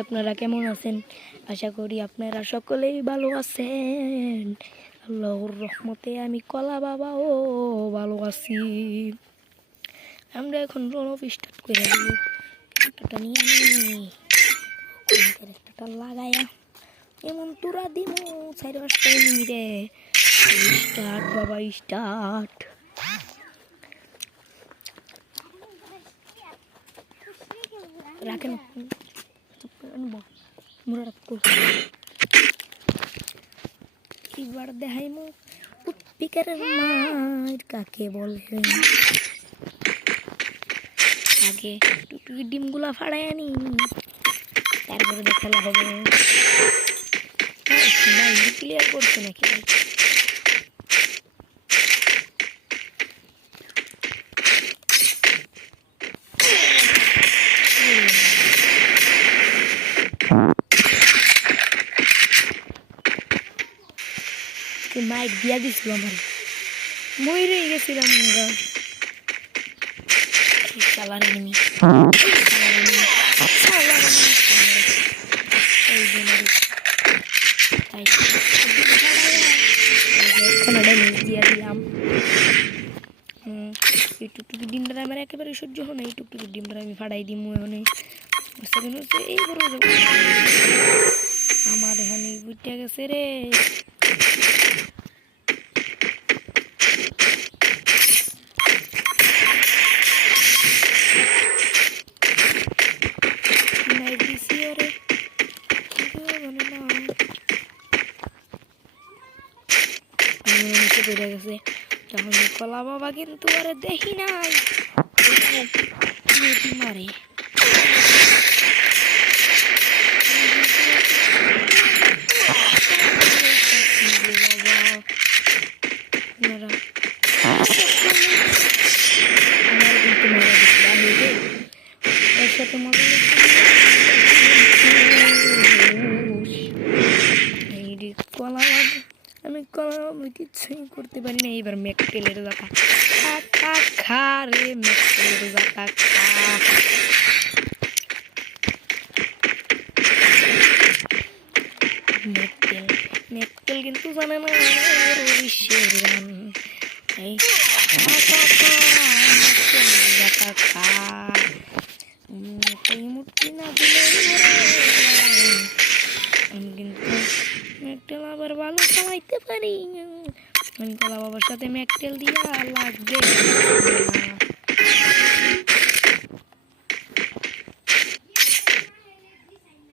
আপনারা কেমন আছেন? আশা করি আপনারা সকলেই ভালো আছেন। আল্লাহর রহমতে আমি কলা বাবাও ভালো আছি। আমরা এখন রনফ স্টার্ট করে দেব। ক্যারেক্টারটা নিয়ে আমি ক্যারেক্টারটা লাগাইয়া এমন তুরা দিমু 4-5 মিনিটে। স্টার্ট বাবা স্টার্ট। রাখেন এবার দেখাইমু উৎপিকারের মার কাকে বলে। আগে টুকটুকি ডিমগুলা ফাড়াই আনি, তারপরে দেখালা হবে। ক্লিয়ার করছে নাকি মাইক দিয়া দিছিল আমার, মরে গেছিলাম। চালার এনিমি দিয়া দিলাম। এই টুকটুকি ডিমটা আমার একেবারে সহ্য হয় না। এই টুকটুকি ডিমটা আমি ফাড়াই দিমু। এখন এই বড় আমার এখানে বুঝতে গেছে রে। গেছে তখন কলা বাবা কিন্তু আরে দেখি নাই মারে। আমি কিছুই করতে পারি না। এবার ম্যাকটেলের জাতা খা রে, ম্যাকটেলের জাতা খা। ম্যাকটেল কিন্তু জানে না বিশ্বের গান। এই জাতা খা, মূর্তি না দিলে আমি কিন্তু ম্যাকটেল আবার ভালো চালাইতে পারি। আমি কলা বাবার সাথে ম্যাকটেল দিয়া লাগবে।